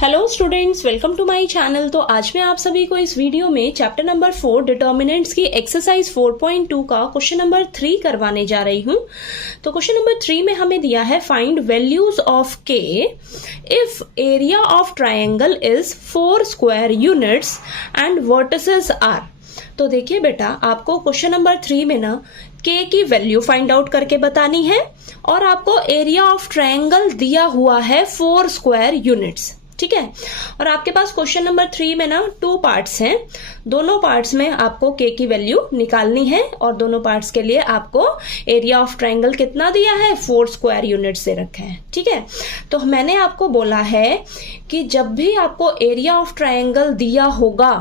Hello students, welcome to my channel. तो आज मैं आप सभी को इस वीडियो में चैप्टर नंबर 4 डिटर्मिनेंट्स की एक्सरसाइज 4.2 का क्वेश्चन नंबर 3 करवाने जा रही हूं। तो क्वेश्चन नंबर 3 में हमें दिया है find values of K if area of triangle is 4 square units and vertices are. तो देखिए बेटा, आपको क्वेश्चन नंबर 3 में ना के की वैल्यू फाइंड आउट करके बतानी है और आपको एरिया ऑफ ट्रायंगल दिया हुआ है 4 स्क्वायर यूनिट्स। ठीक है, और आपके पास क्वेश्चन नंबर 3 में ना 2 पार्ट्स हैं। दोनों पार्ट्स में आपको के की वैल्यू निकालनी है और दोनों पार्ट्स के लिए आपको एरिया ऑफ ट्रायंगल कितना दिया है, 4 स्क्वायर यूनिट से रखा है। ठीक है, तो मैंने आपको बोला है कि जब भी आपको एरिया ऑफ ट्रायंगल दिया होगा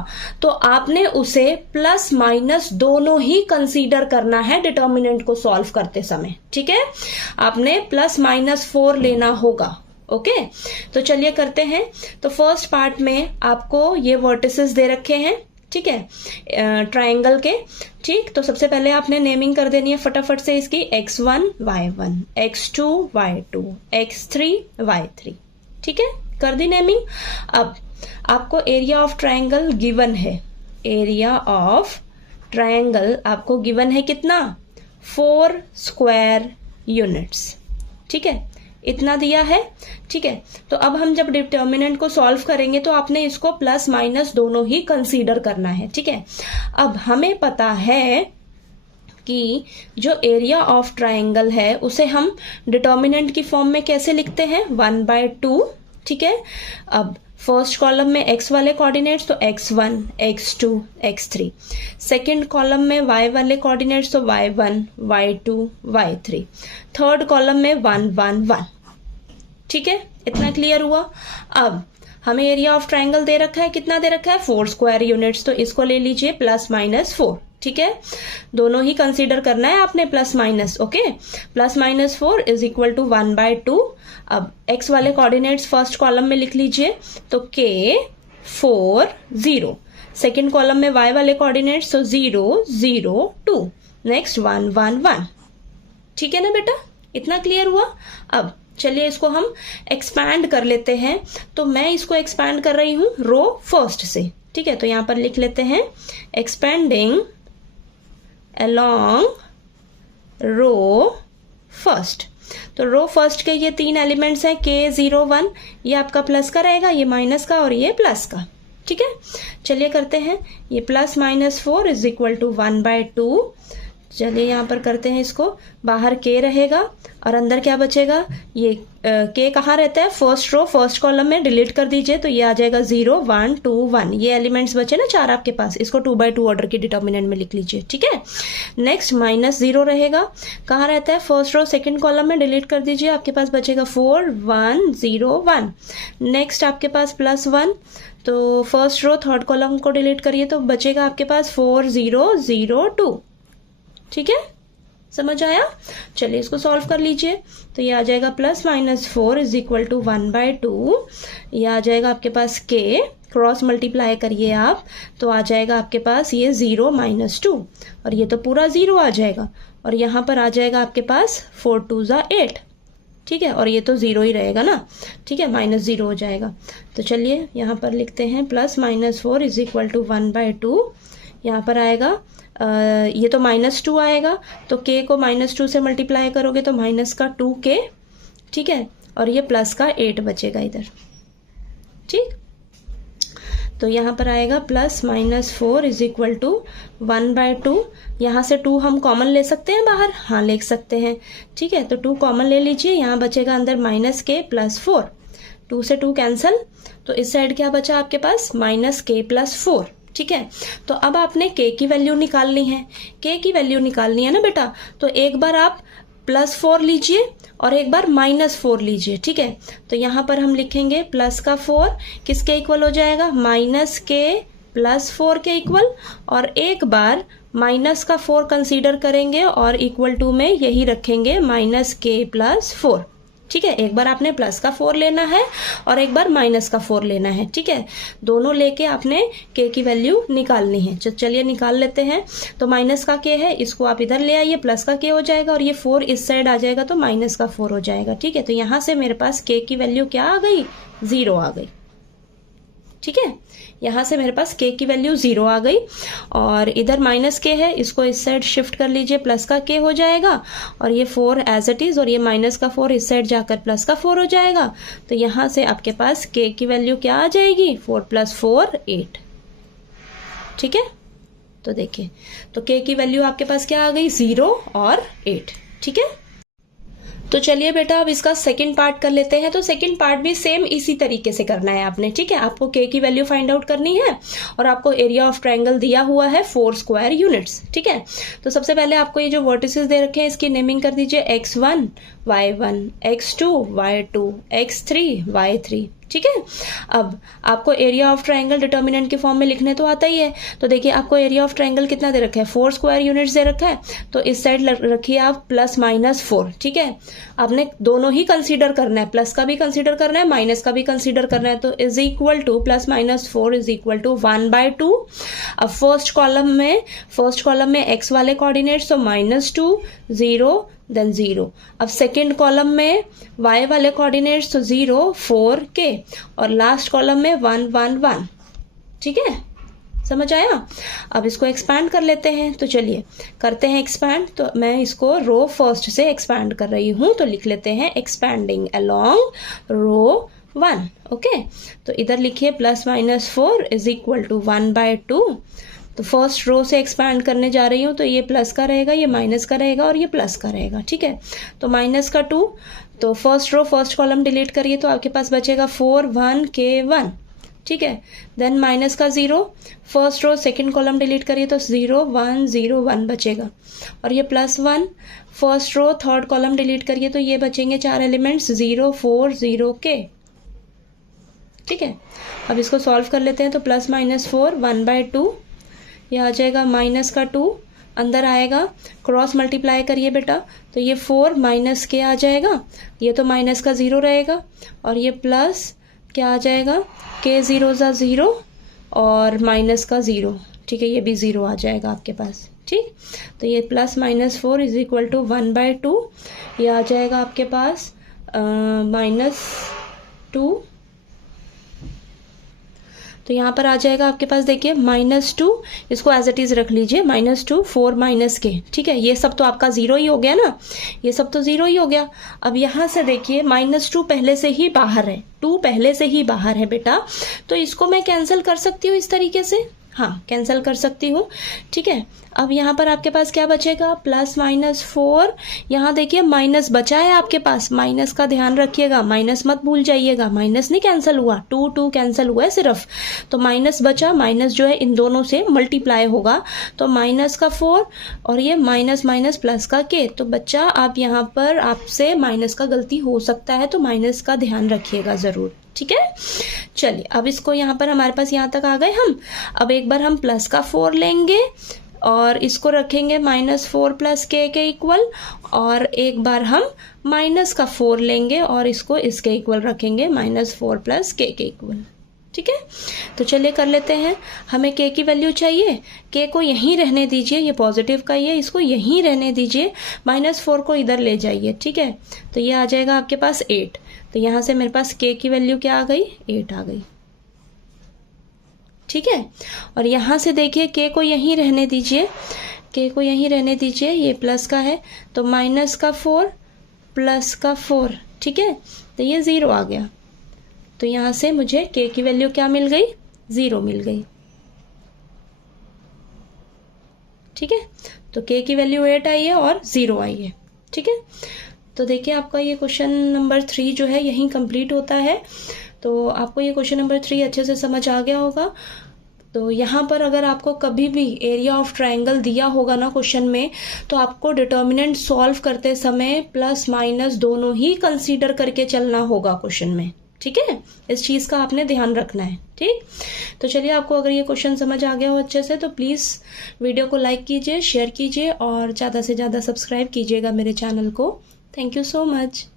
तो आपने उसे प्लस माइनस दोनों ही कंसीडर करना है डिटर्मिनेंट को सॉल्व करते समय। ठीक है, आपने प्लस माइनस 4 लेना होगा। ओके, तो चलिए करते हैं। तो फर्स्ट पार्ट में आपको ये वर्टिसेस दे रखे हैं, ठीक है, ट्रायंगल के। ठीक, तो सबसे पहले आपने नेमिंग कर देनी है फटाफट से इसकी, x1 y1, x2 y2, x3 y3। ठीक है, कर दी नेमिंग। अब आपको एरिया ऑफ ट्रायंगल गिवन है, एरिया ऑफ ट्रायंगल आपको गिवन है कितना, 4 स्क्वायर यूनिट्स। ठीक है, इतना दिया है। ठीक है, तो अब हम जब डिटर्मिनेंट को सॉल्व करेंगे तो आपने इसको प्लस माइनस दोनों ही कंसीडर करना है। ठीक है, अब हमें पता है कि जो एरिया ऑफ ट्रायंगल है उसे हम डिटर्मिनेंट की फॉर्म में कैसे लिखते हैं, 1/2। ठीक है, अब फर्स्ट कॉलम में x वाले कोऑर्डिनेट्स तो x1, x2, x3। Second column में y वाले कोऑर्डिनेट्स तो y1, y2, y3। Third column में 1, 1, 1। ठीक है, इतना क्लियर हुआ। अब हमें एरिया ऑफ ट्रायंगल दे रखा है, कितना दे रखा है, 4 स्क्वायर यूनिट्स। तो इसको ले लीजिए प्लस माइनस 4। ठीक है, दोनों ही कंसीडर करना है आपने plus minus. Okay, plus minus 4 is equal to 1/2। अब x वाले कोऑर्डिनेट्स फर्स्ट कॉलम में लिख लीजिए तो k 4 0। सेकेंड कॉलम में y वाले कोऑर्डिनेट्स तो 0 0 2। नेक्स्ट 1 1 1। ठीक है ना बेटा, इतना क्लियर हुआ। अब चलिए इसको हम एक्सपैंड कर लेते हैं। तो मैं इसको एक्सपैंड कर रही हूं रो फर्स्ट से। ठीक है, तो यहां पर लिख लेते हैं एक्सपेंडिंग अलोंग रो फर्स्ट। तो रो फर्स्ट के ये 3 एलिमेंट्स हैं, k 0 1, ये आपका प्लस का रहेगा, ये माइनस का और ये प्लस का। ठीक है, चलिए करते हैं। ये plus minus 4 is equal to 1/2। चलिए यहाँ पर करते हैं इसको, बाहर k रहेगा और अंदर क्या बचेगा, ये k कहाँ रहता है, फर्स्ट रो फर्स्ट कॉलम में, डिलीट कर दीजिए तो ये आ जाएगा 0 1 2 1। ये एलिमेंट्स बचे ना 4 आपके पास, इसको 2/2 ऑर्डर की डिटर्मिनेंट में लिख लीजिए। ठीक है, नेक्स्ट माइनस 0 रहेगा, कहाँ रहता है, फर्स्ट रो सेकंड कॉलम में, डिलीट कर दीजिए, आपके पास बचेगा 4 1 0 1। नेक्स्ट आपके पास प्लस 1, तो फर्स्ट रो थर्ड कॉलम को डिलीट करिए तो बचेगा आपके पास 4 0 0 2। ठीक है, समझ आया। चलिए इसको सॉल्व कर लीजिए। तो ये आ जाएगा plus minus 4 is equal to 1/2। ये आ जाएगा आपके पास k, क्रॉस मल्टीप्लाई करिए आप तो आ जाएगा आपके पास ये 0 - 2 और ये तो पूरा 0 आ जाएगा और यहाँ पर आ जाएगा आपके पास 4 2 8। ठीक है, और ये तो 0 ही रहेगा ना। ठीक है, -0 हो जाएगा। तो चलिए यहाँ पर लिखते हैं plus minus 4 is equal to 1/2। यहाँ पर आएगा ये तो -2 आएगा, तो k को -2 से मल्टीप्लाई करोगे तो माइनस का 2k। ठीक है, और ये प्लस का 8 बचेगा इधर। ठीक, तो यहाँ पर आएगा plus minus 4 is equal to 1/2। यहाँ से 2 हम कॉमन ले सकते हैं बाहर, हाँ ले सकते हैं। ठीक है, तो 2 कॉमन ले लीजिए, यहाँ बचेगा अंदर -k + 4। 2 से 2 कैंसल, तो इस साइड क्या बचा आपके पास, -k + 4। ठीक है, तो अब आपने k की वैल्यू निकालनी है। k की वैल्यू निकालनी है ना बेटा, तो एक बार आप +4 लीजिए और एक बार -4 लीजिए। ठीक है, तो यहाँ पर हम लिखेंगे प्लस का 4 किसके इक्वल हो जाएगा, -k + 4 के इक्वल, और एक बार माइनस का 4 कंसीडर करेंगे और इक्वल टू में यही रखेंगे -k + 4। ठीक है, एक बार आपने प्लस का 4 लेना है और एक बार माइनस का 4 लेना है। ठीक है, दोनों लेके आपने k की वैल्यू निकालनी है। चलिए निकाल लेते हैं। तो माइनस का k है, इसको आप इधर ले आइए, प्लस का k हो जाएगा और ये 4 इस साइड आ जाएगा तो माइनस का 4 हो जाएगा। ठीक है, तो यहाँ से मेरे पास k की वैल्यू क्या आ गई, 0 आ गई। ठीक है, यहाँ से मेरे पास k की वैल्यू 0 आ गई और इधर माइनस k है, इसको इस साइड शिफ्ट कर लीजिए, प्लस का k हो जाएगा और ये 4 एज इट इज और ये माइनस का 4 इस साइड जाकर प्लस का 4 हो जाएगा। तो यहाँ से आपके पास k की वैल्यू क्या आ जाएगी, 4 + 4 8। ठीक है, तो देखिए तो k की वैल्यू आपके पास क्या आ गई, 0 और 8। ठीक है, तो चलिए बेटा अब इसका सेकंड पार्ट कर लेते हैं। तो सेकंड पार्ट भी सेम इसी तरीके से करना है आपने। ठीक है, आपको k की वैल्यू फाइंड आउट करनी है और आपको एरिया ऑफ ट्रायंगल दिया हुआ है 4 स्क्वायर यूनिट्स। ठीक है, तो सबसे पहले आपको ये जो वर्टिसेस दे रखे हैं इसकी नेमिंग कर दीजिए, x1 y1, x2 y2, x3 y3। ठीक है, अब आपको एरिया ऑफ ट्रायंगल डिटर्मिनेंट के फॉर्म में लिखने तो आता ही है। तो देखिए आपको एरिया ऑफ ट्रायंगल कितना दे रखा है, 4 स्क्वायर यूनिट्स दे रखा है, तो इस साइड रखिए आप +-4। ठीक है, आपने दोनों ही कंसीडर करना है, प्लस का भी कंसीडर करना है, माइनस का भी कंसीडर करना है। तो is equal to +-4 is equal to 1/2। अब फर्स्ट कॉलम में x वाले कोऑर्डिनेट्स, तो -2 0 देन 0। अब सेकेंड कॉलम में y वाले कोऑर्डिनेट्स, तो 0 4 k और लास्ट कॉलम में 1 1 1। ठीक है, समझ आया। अब इसको एक्सपैंड कर लेते हैं, तो चलिए करते हैं एक्सपैंड। तो मैं इसको रो फर्स्ट से एक्सपैंड कर रही हूं, तो लिख लेते हैं एक्सपैंडिंग अलोंग रो 1। ओके, तो इधर लिखिए +-4 इज इक्वल टू 1/2। तो फर्स्ट रो से एक्सपैंड करने जा रही हूँ, तो ये प्लस का रहेगा, ये माइनस का रहेगा और ये प्लस का रहेगा। ठीक है, तो -2, तो first row first column delete करिए, तो आपके पास बचेगा 4 1 k 1। ठीक है, देन माइनस का 0, first row second column delete करिए, तो 0 1 0 1 बचेगा और ये +1, first row third column delete करिए, तो ये बचेंगे 4 एलिमेंट्स 0 4 0 k। ठीक है, अब इसको सॉल्व कर लेते हैं। तो +-4 1/2, ये आ जाएगा माइनस का 2, अंदर आएगा, क्रॉस मल्टीप्लाई करिए बेटा, तो ये 4 माइनस के आ जाएगा, ये तो माइनस का 0 रहेगा और ये प्लस क्या आ जाएगा, k 0 ज़ा 0 और माइनस का 0। ठीक है, ये भी 0 आ जाएगा आपके पास। ठीक, तो ये +-4 इज इक्वल टू 1/2, ये आ जाएगा आपके पास -2। तो यहाँ पर आ जाएगा आपके पास, देखिए -2, इसको एज इट इज रख लीजिए, -2 4 - k। ठीक है, ये सब तो आपका 0 ही हो गया ना, ये सब तो 0 ही हो गया। अब यहाँ से देखिए -2 पहले से ही बाहर है, 2 पहले से ही बाहर है बेटा, तो इसको मैं कैंसिल कर सकती हूँ इस तरीके से, हाँ कैंसिल कर सकती हूँ। ठीक है, अब यहाँ पर आपके पास क्या बचेगा, +-4, यहाँ देखिए माइनस बचा है आपके पास, माइनस का ध्यान रखिएगा, माइनस मत भूल जाइएगा, माइनस नहीं कैंसिल हुआ, 2 कैंसिल हुआ है सिर्फ, तो माइनस बचा, माइनस जो है इन दोनों से मल्टीप्लाई होगा, तो माइनस का 4 और ये माइनस प्लस का k। तो बच्चा आप यहाँ पर आपसे माइनस का गलती हो सकता है, तो माइनस का ध्यान रखिएगा ज़रूर। ठीक है, चलिए अब इसको यहाँ पर हमारे पास यहाँ तक आ गए हम। अब एक बार हम प्लस का 4 लेंगे और इसको रखेंगे -4 + k के इक्वल, और एक बार हम माइनस का 4 लेंगे और इसको इसके इक्वल रखेंगे, -4 + k के इक्वल। ठीक है, तो चलिए कर लेते हैं। हमें k की वैल्यू चाहिए, k को यहीं रहने दीजिए, ये पॉजिटिव का ही है, इसको यहीं रहने दीजिए, -4 को इधर ले जाइए। ठीक है, तो ये आ जाएगा आपके पास 8। तो यहाँ से मेरे पास k की वैल्यू क्या आ गई, 8 आ गई। ठीक है, और यहाँ से देखिए k को यहीं रहने दीजिए, k को यहीं रहने दीजिए, ये प्लस का है, तो -4 + 4। ठीक है, तो ये 0 आ गया, तो यहाँ से मुझे k की वैल्यू क्या मिल गई, 0 मिल गई। ठीक है, तो k की वैल्यू 8 आई है और 0 आई है। ठीक है, तो देखिए आपका ये क्वेश्चन नंबर 3 जो है यहीं कंप्लीट होता है। तो आपको ये क्वेश्चन नंबर 3 अच्छे से समझ आ गया होगा। तो यहाँ पर अगर आपको कभी भी एरिया ऑफ ट्रायंगल दिया होगा ना क्वेश्चन में, तो आपको डिटर्मिनेंट सॉल्व करते समय प्लस माइनस दोनों ही कंसीडर करके चलना होगा क्वेश्चन में। ठीक है, इस चीज का आपने ध्यान रखना है। ठीक, तो चलिए आपको अगर ये क्वेश्चन समझ आ गया हो अच्छे से, तो प्लीज वीडियो को लाइक कीजिए, शेयर कीजिए और ज्यादा से ज्यादा सब्सक्राइब कीजिएगा मेरे चैनल को। Thank you so much.